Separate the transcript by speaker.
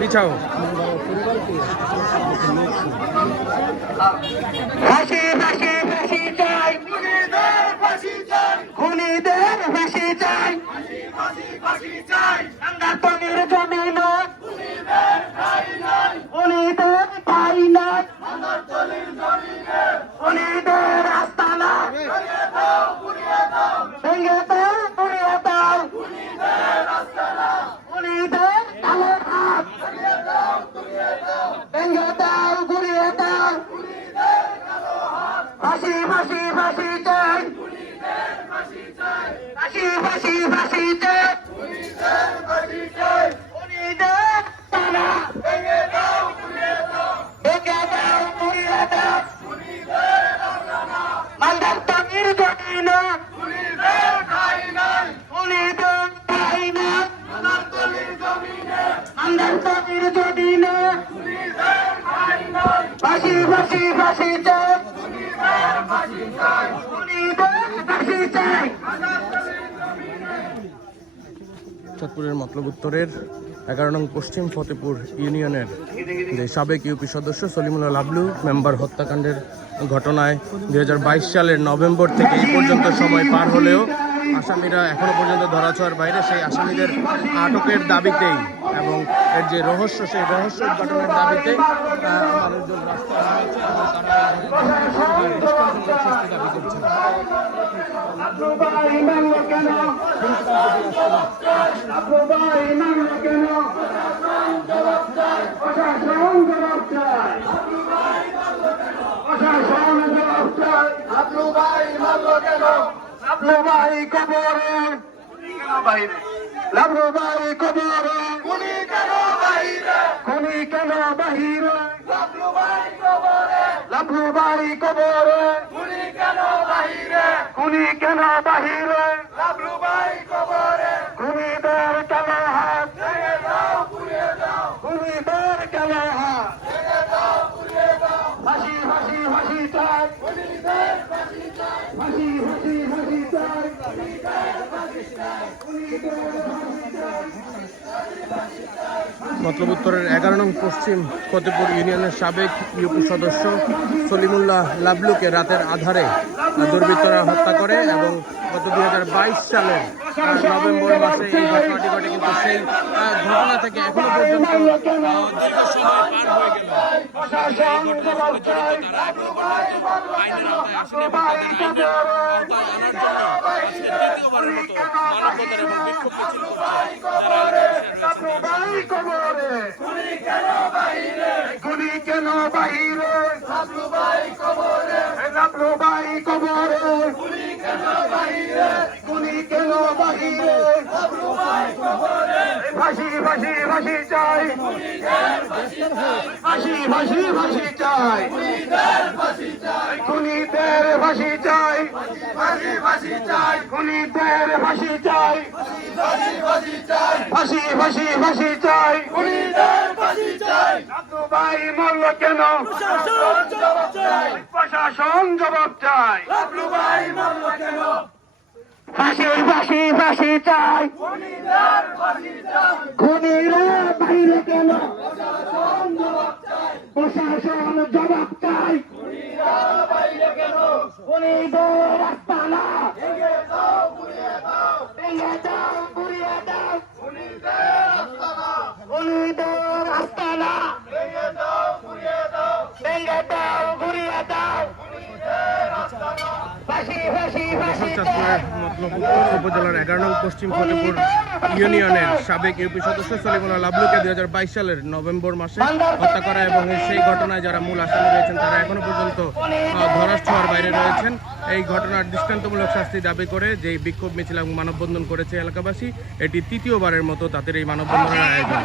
Speaker 1: পিছাও
Speaker 2: ফাঁসি ফাঁসি ফাঁসি চাই খুনিদের ফাঁসি সাংঘাতনের জমিন খুনিদের ঠাই নাই খুনিদের আস্তানা ভেঙে দাও পুড়িয়ে দাও খুনিদের কালো হাত ভেঙে দাও গুড়িয়ে দাও ফাঁসি ফাঁসি ফাঁসি চাই ফাঁসি ফাঁসি ফাঁসি চাই খুনিদের তারা ভেঙে দাও গুড়িয়ে দাও মালদার খুনিদের ঠাই নাই মালদার তামির জমিন ফাঁসি ফাঁসি ফাঁসি চাই
Speaker 1: চাঁদপুরের মতলব উত্তরের এগারো নং পশ্চিম ফতেপুর ইউনিয়নের যে সাবেক ইউপি সদস্য সলিমুল্লাহ লাবলু, মেম্বার হত্যাকাণ্ডের ঘটনায় দু হাজার বাইশ সালের নভেম্বর থেকে এই পর্যন্ত সময় পার হলেও আসামিরা এখনও পর্যন্ত ধরাছোঁয়ার বাইরে। সেই আসামিদের আটকের দাবিতেই এবং এর যে রহস্য সেই রহস্য উদ্ঘাটনের দাবিতে মানুষজন রাস্তায় এবং তারা দাবি
Speaker 2: বাইরে? লাভু ভাই কবরে। খুনি কেন বাইরে খুনি কেন বাহিরে? লাভু ভাই কবরে। লাভু ভাই কবরে। খুনি কেন বাহিরে? খুনি কেন বাহিরে লাভু ভাই কবরে খুনিদের কেন হাত ভেঙে দাও পুড়িয়ে দাও খুনিদের কেন হাত ভেঙে দাও পুড়িয়ে দাও ফাঁসি ফাঁসি ফাঁসি চাই খুনিদের ফাঁসি চাই ফাঁসি ফাঁসি ফাঁসি চাই
Speaker 1: মতলব উত্তরের এগারো নং পশ্চিম ফতেপুর ইউনিয়নের সাবেক ইউপি সদস্য সলিমুল্লাহ লাবলুকে রাতের আধারে দুর্বৃত্তরা হত্যা করে এবং গত দুই সালের আহ, নভেম্বর মাসে এই ঘটনাটি ঘটে। কিন্তু সেই ঘটনা থেকে এখনও পর্যন্ত আসেনি এবং বিক্ষোভ মিছিল
Speaker 2: ভাই কবরে। গুলি কেন বাহিরে? গুলি কেন বাহিরে লাভলু ভাই কবরে লাভলু ভাই কবরে খুনি কেন বাহিরে খুনি কেন বাহিরে লাভলু ভাই ফাঁসি ফাঁসি ফাঁসি চাই। ফাঁসি ফাঁসি ফাঁসি চাই। খুনিদের ফাঁসি চাই। খুনিদের ফাঁসি চাই। ফাঁসি ফাঁসি ফাঁসি চাই। ভাই মরল কেন? প্রশাসন জবাব চাই। ভাই মরল কেন ফাঁসি ফাঁসি ফাঁসি চাই। খুনিরা বাইরে কেন? প্রশাসন জবাব চাই। খুনিদের ভেঙে দাও।
Speaker 1: চাঁদপুরের মতলব উত্তর উপজেলার এগারো নং পশ্চিম ফতেপুর ইউনিয়নের সাবেক ইউপি সদস্য সলিমুল্লাহ লাবলুকে দুই সালের নভেম্বর মাসে হত্যা করা এবং সেই ঘটনায় যারা মূল আসামি রয়েছেন তারা এখনও পর্যন্ত ধরার ছোঁয়ার বাইরে রয়েছেন। এই ঘটনার দৃষ্টান্তমূলক শাস্তি দাবি করে যে বিক্ষোভ মিছিল এবং মানববন্ধন করেছে এলাকাবাসী এটি তৃতীয়বারের মতো তাদের এই মানববন্ধনের আয়োজন।